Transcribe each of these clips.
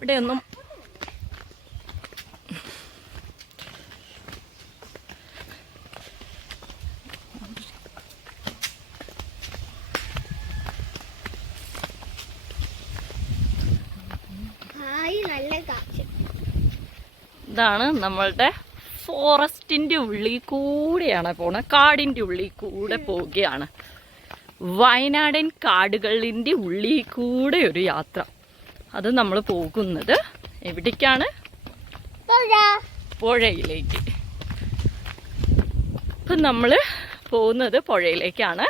ഇവിടെയൊന്നും ഇതാണ് നമ്മളുടെ ഫോറസ്റ്റിന്റെ ഉള്ളിൽ കൂടെയാണ് പോണത്. കാടിന്റെ ഉള്ളിൽ കൂടെ പോവുകയാണ്. വയനാടൻ കാടുകളിന്റെ ഉള്ളിൽ കൂടെ ഒരു യാത്ര. അത് നമ്മൾ പോകുന്നത് എവിടേക്കാണ്? പുഴയിലേക്ക്. ഇപ്പം നമ്മൾ പോകുന്നത് പുഴയിലേക്കാണ്.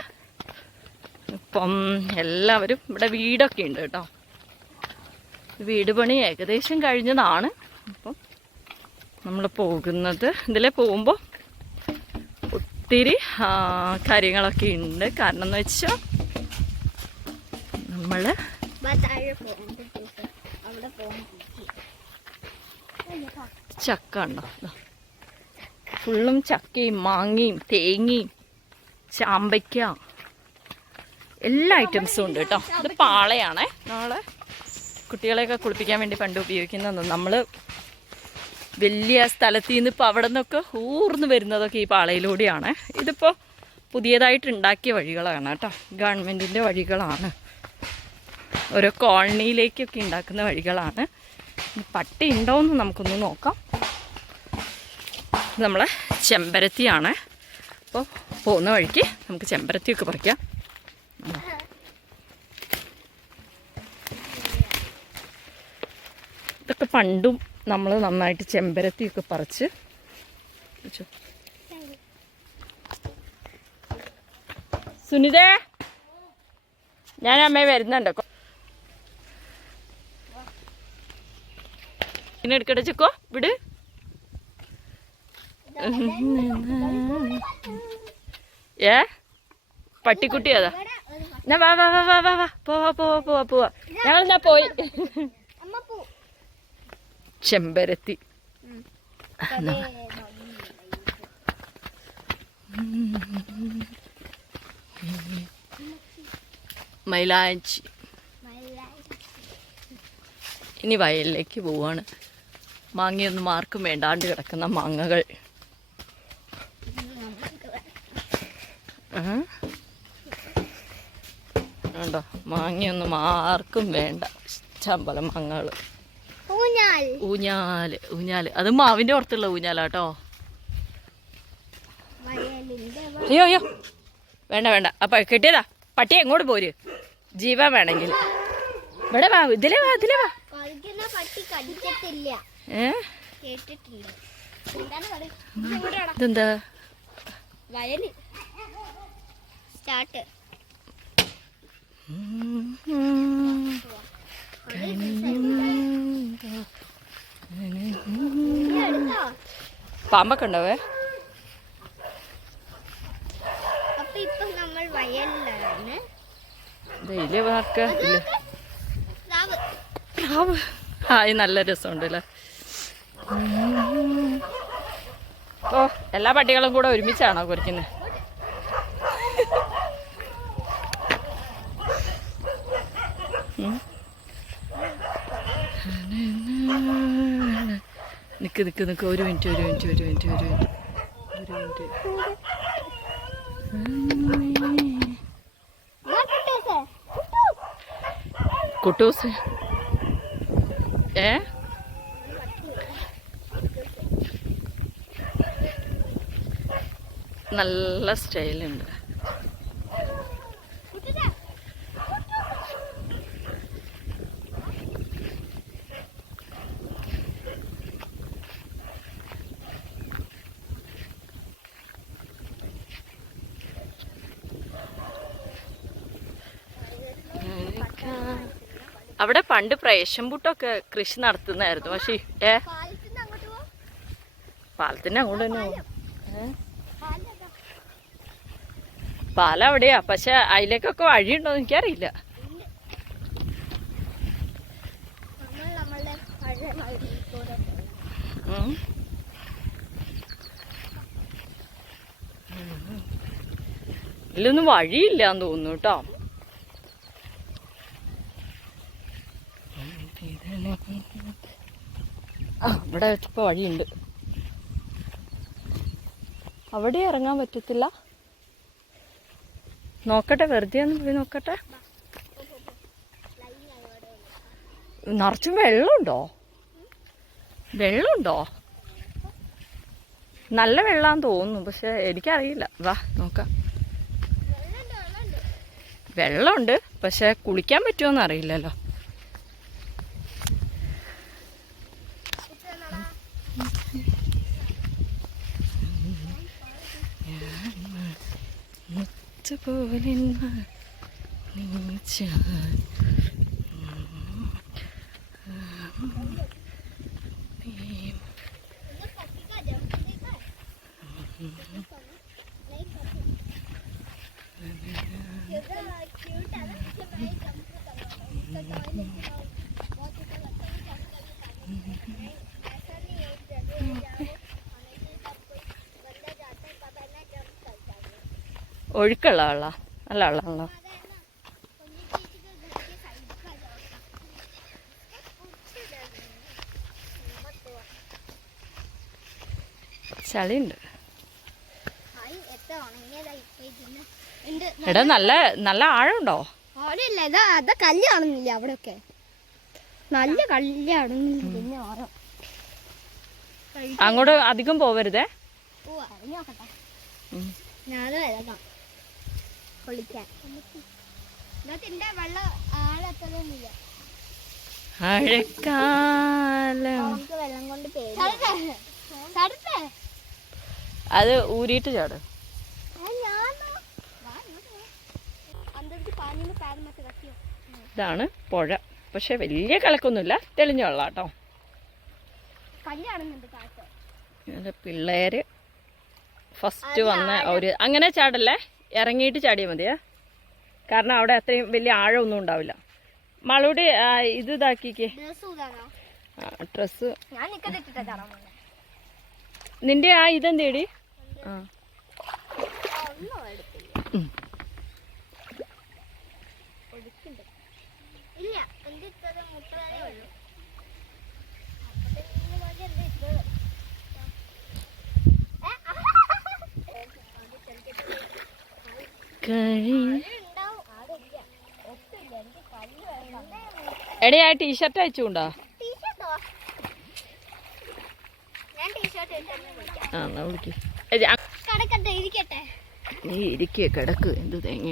ഇപ്പം എല്ലാവരും ഇവിടെ വീടൊക്കെ ഉണ്ട് കേട്ടോ. വീട് പണി ഏകദേശം കഴിഞ്ഞതാണ്. അപ്പം നമ്മൾ പോകുന്നത് ഇതിലെ പോകുമ്പോൾ ഒത്തിരി കാര്യങ്ങളൊക്കെ ഉണ്ട്. കാരണം എന്ന് വെച്ചാൽ നമ്മൾ ചക്ക ഉണ്ടോ. ഫുള്ളും ചക്കയും മാങ്ങയും തേങ്ങയും ചാമ്പയ്ക്ക. എല്ലാ ഐറ്റംസും ഉണ്ട് കേട്ടോ. ഇത് പാളയാണേ. നാളെ കുട്ടികളെയൊക്കെ കുളിപ്പിക്കാൻ വേണ്ടി പണ്ട് ഉപയോഗിക്കുന്നതെന്ന് നമ്മൾ വലിയ സ്ഥലത്ത് നിന്ന് ഇപ്പോൾ അവിടെ നിന്നൊക്കെ ഊർന്ന് വരുന്നതൊക്കെ ഈ പാളയിലൂടെയാണ്. ഇതിപ്പോൾ പുതിയതായിട്ട് ഉണ്ടാക്കിയ വഴികളാണ് കേട്ടോ. ഗവൺമെന്റിന്റെ വഴികളാണ്. ഓരോ കോളനിയിലേക്കൊക്കെ ഉണ്ടാക്കുന്ന വഴികളാണ്. പട്ടി പട്ടി ഉണ്ടോയെന്ന് നമുക്കൊന്ന് നോക്കാം. നമ്മളെ ചെമ്പരത്തിയാണ്. അപ്പോൾ പോകുന്ന വഴിക്ക് നമുക്ക് ചെമ്പരത്തിയൊക്കെ പറിക്കാം. ഇതൊക്കെ പണ്ടും നമ്മൾ നന്നായിട്ട് ചെമ്പരത്തിയൊക്കെ പറിച്ച് സുനിതേ? ഞാൻ അമ്മയെ വരുന്നുണ്ട്. പിന്നെ എടുക്കട്ടെ ചെക്കോ? വിട്. ഏ? പട്ടിക്കുട്ടി അതാ. എന്നാ വാ വാ വാ വാ വാ വാ. പോവാ പോവാ പോവാ പോവാ. ഞങ്ങളെന്നാ പോയി? ചെമ്പരത്തി. മൈലാഞ്ചി. ഇനി വയലിലേക്ക് പോവാണ്. മാങ്ങയൊന്നും ആർക്കും വേണ്ടാണ്ട് കിടക്കുന്ന മാങ്ങകൾ. ണ്ടോ ഉണ്ടോ മാങ്ങയൊന്നും ആർക്കും വേണ്ട. ചമ്പല മാങ്ങകൾ. ഊഞ്ഞാൽ. ഊഞ്ഞാൽ ഊഞ്ഞാൽ. അത് മാവിന്റെ പുറത്തുള്ള ഊഞ്ഞാലാട്ടോ. അയ്യോ അയ്യോ. വേണ്ട വേണ്ട. അപ്പൊ കിട്ടിയതാ. പട്ടി എങ്ങോട്ട് പോര്? ജീവ വേണമെങ്കിൽ. ഇവിടെ വാ ഇതിലേ വാ ഇതിലേ വാ. പട്ടി കടിക്കത്തില്ല. ഏ? ഇതെന്താ? വയൽ. സ്റ്റാർട്ട്. പാമ്പൊക്കെ ഉണ്ടാവേ വാർക്ക പ്രാവ് ഹായ് നല്ല രസമുണ്ട് അല്ലേ ഓ എല്ലാ പട്ടികളും കൂടെ ഒരുമിച്ചാണോ കുറിക്കുന്നത് നിക്ക് നിക്ക് നിക്ക്. ഒരു മിനിറ്റ് ഒരു മിനിറ്റ് ഒരു മിനിറ്റ് ഒരു മിനിറ്റ്. ഒരു മിനിറ്റ്. കുട്ടൂസ്. ഏ? നല്ല സ്റ്റൈലുണ്ട്. അവിടെ പണ്ട് പ്രേശംപുട്ടൊക്കെ കൃഷി നടത്തുന്നതായിരുന്നു പക്ഷേ ഏ? അങ്ങോട്ട് പാലത്തിന്റെ അങ്ങോട്ട് തന്നെ. പാലം അവിടെയാ പക്ഷെ അതിലേക്കൊക്കെ വഴിയുണ്ടോ എന്ന് എനിക്കറിയില്ല. ഇതിലൊന്നും വഴിയില്ല എന്ന് തോന്നുന്നു കേട്ടോ. അവിടെ ഇപ്പോൾ വഴിയുണ്ട്. അവിടെ ഇറങ്ങാൻ പറ്റത്തില്ല. നോക്കട്ടെ വെറുതെ ഒന്ന് പോയി നോക്കട്ടെ. നിറച്ചും വെള്ളമുണ്ടോ? വെള്ളമുണ്ടോ? നല്ല വെള്ളാന്ന് തോന്നുന്നു പക്ഷെ എനിക്കറിയില്ല. വാ നോക്കാം. വെള്ളമുണ്ട് പക്ഷെ കുളിക്കാൻ പറ്റുമോ അറിയില്ലല്ലോ. Тополина летят. Okay. ഒഴുക്കുള്ള വെള്ള നല്ല വെള്ളമാണല്ലോ ചളിയുണ്ട്. എടാ നല്ല നല്ല ആഴമുണ്ടോ? ആടില്ല ഇതാ അതാ കല്ല് കാണുന്നില്ല അവിടെയൊക്കെ. നല്ല കല്ല് കാണുന്നില്ല പിന്നെ ഓരോ അങ്ങോട്ട് അധികം പോവരുതേ. ഞാനും ഇറങ്ങാം കുളിക്കാൻ എന്നിട്ട് എന്റെ വെള്ളം ആഴെത്തതൊന്നുമില്ല അഴക്കാലം നമുക്ക് വെള്ളം കൊണ്ട് പേര് അത് ഊരിയിട്ട് ചാട്. ഇതാണ് പുഴ. പക്ഷെ വലിയ കലക്കൊന്നുമില്ല തെളിഞ്ഞ വെള്ളം കേട്ടോ പിള്ളേര് ഫസ്റ്റ് വന്ന ഒരു അങ്ങനെ ചാടല്ലേ? ഇറങ്ങിയിട്ട് ചാടിയാൽ മതിയേ. കാരണം അവിടെ അത്രയും വലിയ ആഴമൊന്നും ഉണ്ടാവില്ല. മളുടെ ഇത് ഇതാക്കിക്കേ. ഡ്രസ് നിന്റെ ആ ഇതെന്തേടി? ആ. ഇല്ല എന്റെ മുട്ട വരെ ഉള്ളൂ. അപ്പത്തെ നീ മതി എന്റെ എടേ ആ ടീഷർട്ട് ഇരിക്കട്ടെ നീ ഇരിക്കുക കിടക്ക്. എന്ത് തേങ്ങ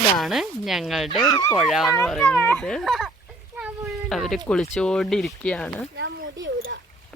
ഇതാണ് ഞങ്ങളുടെ ഒരു പുഴ എന്ന് പറയുന്നത്. അവർ കുളിച്ചുകൊണ്ടിരിക്കുകയാണ്